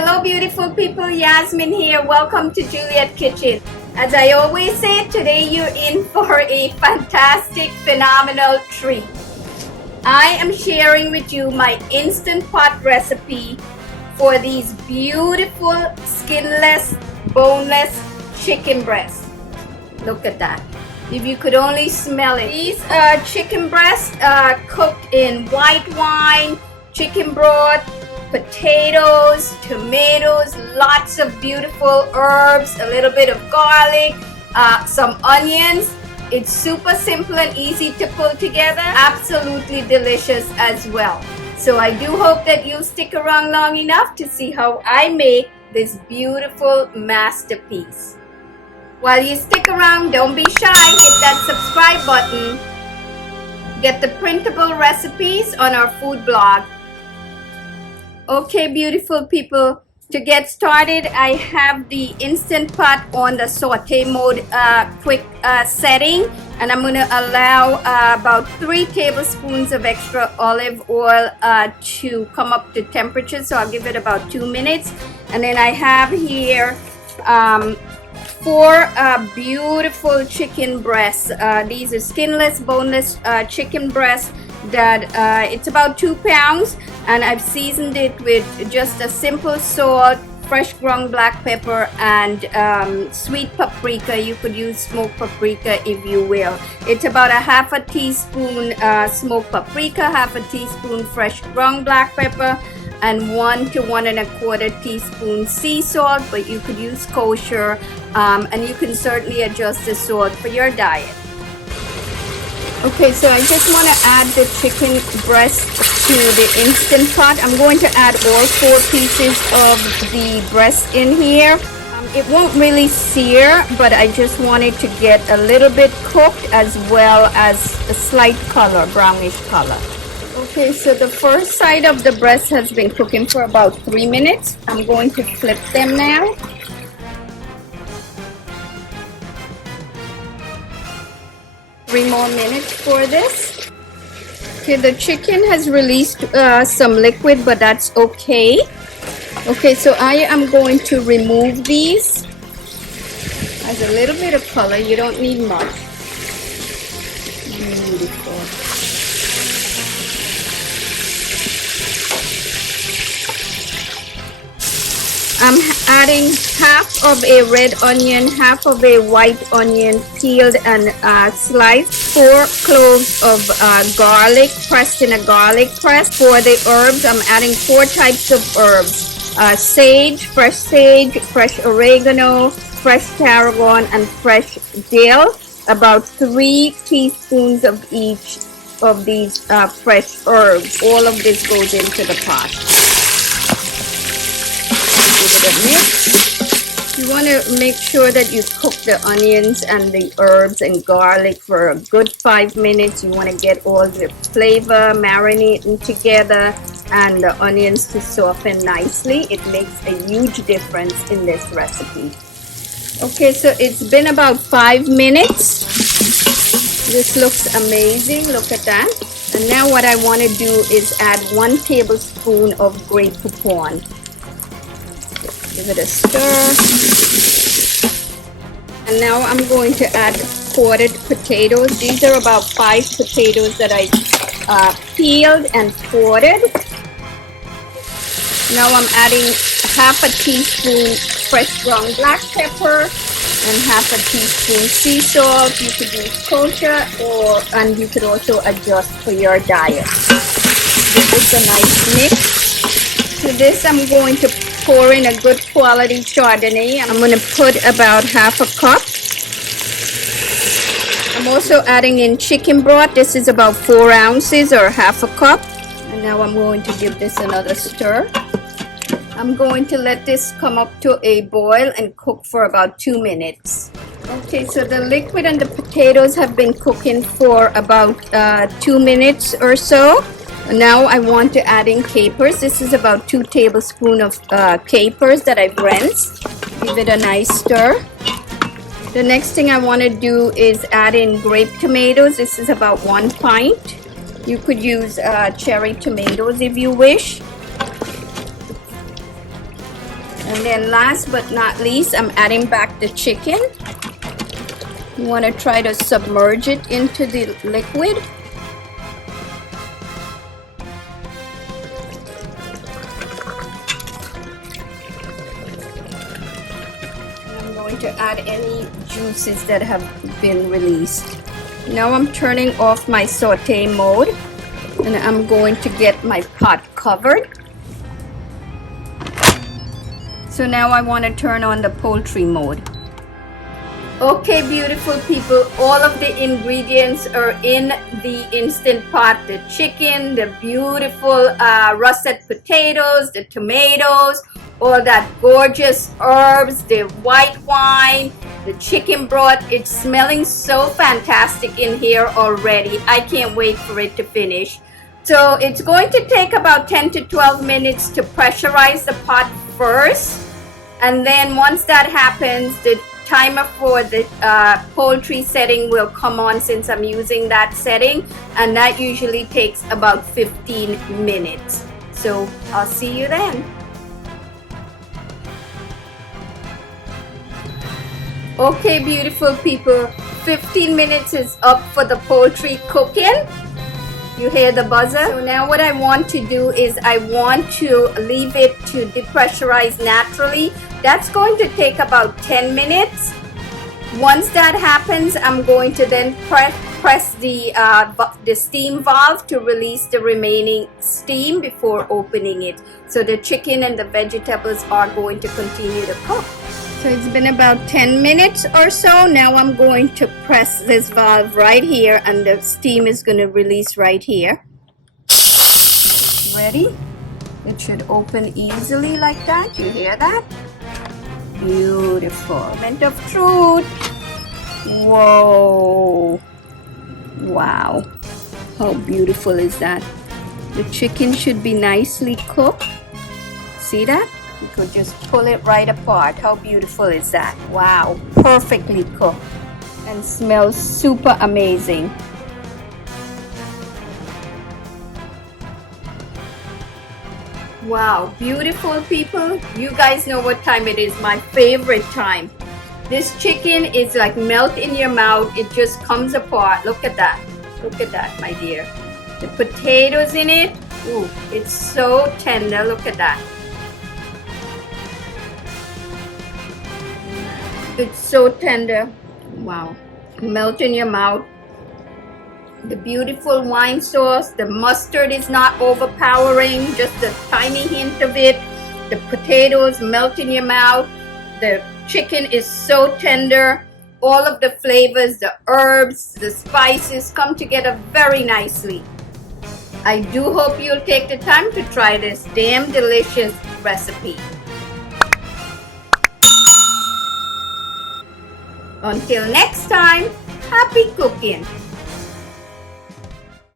Hello beautiful people, Yasmin here. Welcome to Juliet Kitchen. As I always say, today you're in for a fantastic, phenomenal treat. I am sharing with you my Instant Pot recipe for these beautiful skinless, boneless chicken breasts. Look at that. If you could only smell it. These chicken breasts are cooked in white wine, chicken broth, potatoes, tomatoes, lots of beautiful herbs, a little bit of garlic, some onions. It's super simple and easy to pull together. Absolutely delicious as well. So I do hope that you'll stick around long enough to see how I make this beautiful masterpiece. While you stick around, don't be shy. Hit that subscribe button. Get the printable recipes on our food blog. Okay, beautiful people, to get started, I have the Instant Pot on the saute mode quick setting, and I'm going to allow about 3 tablespoons of extra olive oil to come up to temperature. So I'll give it about 2 minutes. And then I have here 4 beautiful chicken breasts. These are skinless, boneless chicken breasts that it's about 2 pounds, and I've seasoned it with just a simple salt, fresh ground black pepper, and sweet paprika. You could use smoked paprika if you will. It's about a half a teaspoon smoked paprika, half a teaspoon fresh ground black pepper, and 1 to 1 1/4 teaspoon sea salt, but you could use kosher, and you can certainly adjust the salt for your diet. Okay, so I just want to add the chicken breast to the Instant Pot. I'm going to add all 4 pieces of the breast in here. It won't really sear, but I just want it to get a little bit cooked as well as a slight color, brownish color. Okay, so the first side of the breast has been cooking for about 3 minutes. I'm going to flip them now. Three more minutes for this. Okay, the chicken has released some liquid, but that's okay. Okay, so I am going to remove these. Has a little bit of color, you don't need much. Beautiful. I'm adding half of a red onion, half of a white onion, peeled and sliced, 4 cloves of garlic, pressed in a garlic press. For the herbs, I'm adding 4 types of herbs. Sage, fresh oregano, fresh tarragon, and fresh dill. About 3 teaspoons of each of these fresh herbs. All of this goes into the pot. You want to make sure that you cook the onions and the herbs and garlic for a good 5 minutes. You want to get all the flavor marinating together and the onions to soften nicely. It makes a huge difference in this recipe. Okay, so it's been about 5 minutes. This looks amazing. Look at that. And now what I want to do is add 1 tablespoon of Grey Poupon. Give it a stir. And now I'm going to add quartered potatoes. These are about 5 potatoes that I peeled and quartered. Now I'm adding half a teaspoon fresh ground black pepper and half a teaspoon sea salt. You could use kosher, and you could also adjust for your diet. Give this a nice mix. To this I'm going to pour in a good quality Chardonnay. I'm going to put about half a cup. I'm also adding in chicken broth. This is about 4 ounces or half a cup. And now I'm going to give this another stir. I'm going to let this come up to a boil and cook for about 2 minutes. Okay, so the liquid and the potatoes have been cooking for about 2 minutes or so. Now I want to add in capers. This is about 2 tablespoons of capers that I've rinsed. Give it a nice stir. The next thing I want to do is add in grape tomatoes. This is about 1 pint. You could use cherry tomatoes if you wish. And then last but not least, I'm adding back the chicken. You want to try to submerge it into the liquid. And I'm going to add any juices that have been released. Now I'm turning off my saute mode, and I'm going to get my pot covered. So now I want to turn on the poultry mode. Okay, beautiful people, all of the ingredients are in the Instant Pot. The chicken, the beautiful russet potatoes, the tomatoes, all that gorgeous herbs, the white wine, the chicken broth. It's smelling so fantastic in here already. I can't wait for it to finish. So it's going to take about 10 to 12 minutes to pressurize the pot first. And then once that happens, the timer for the poultry setting will come on, since I'm using that setting, and that usually takes about 15 minutes. So I'll see you then. Okay, beautiful people, 15 minutes is up for the poultry cooking. You hear the buzzer? So now what I want to do is I want to leave it to depressurize naturally. That's going to take about 10 minutes. Once that happens, I'm going to then press the steam valve to release the remaining steam before opening it. So the chicken and the vegetables are going to continue to cook. So it's been about 10 minutes or so. Now I'm going to press this valve right here, and the steam is going to release right here. Ready? It should open easily like that. You hear that? Beautiful. Moment of truth. Whoa. Wow. How beautiful is that? The chicken should be nicely cooked. See that? You could just pull it right apart. How beautiful is that? Wow. Perfectly cooked. And smells super amazing. Wow, beautiful people. You guys know what time it is. My favorite time. This chicken is like melt in your mouth. It just comes apart. Look at that. Look at that, my dear. The potatoes in it. Ooh, it's so tender. Look at that. It's so tender. Wow. Melt in your mouth. The beautiful wine sauce. The mustard is not overpowering. Just a tiny hint of it. The potatoes melt in your mouth. The chicken is so tender. All of the flavors, the herbs, the spices come together very nicely. I do hope you'll take the time to try this damn delicious recipe. Until next time, happy cooking!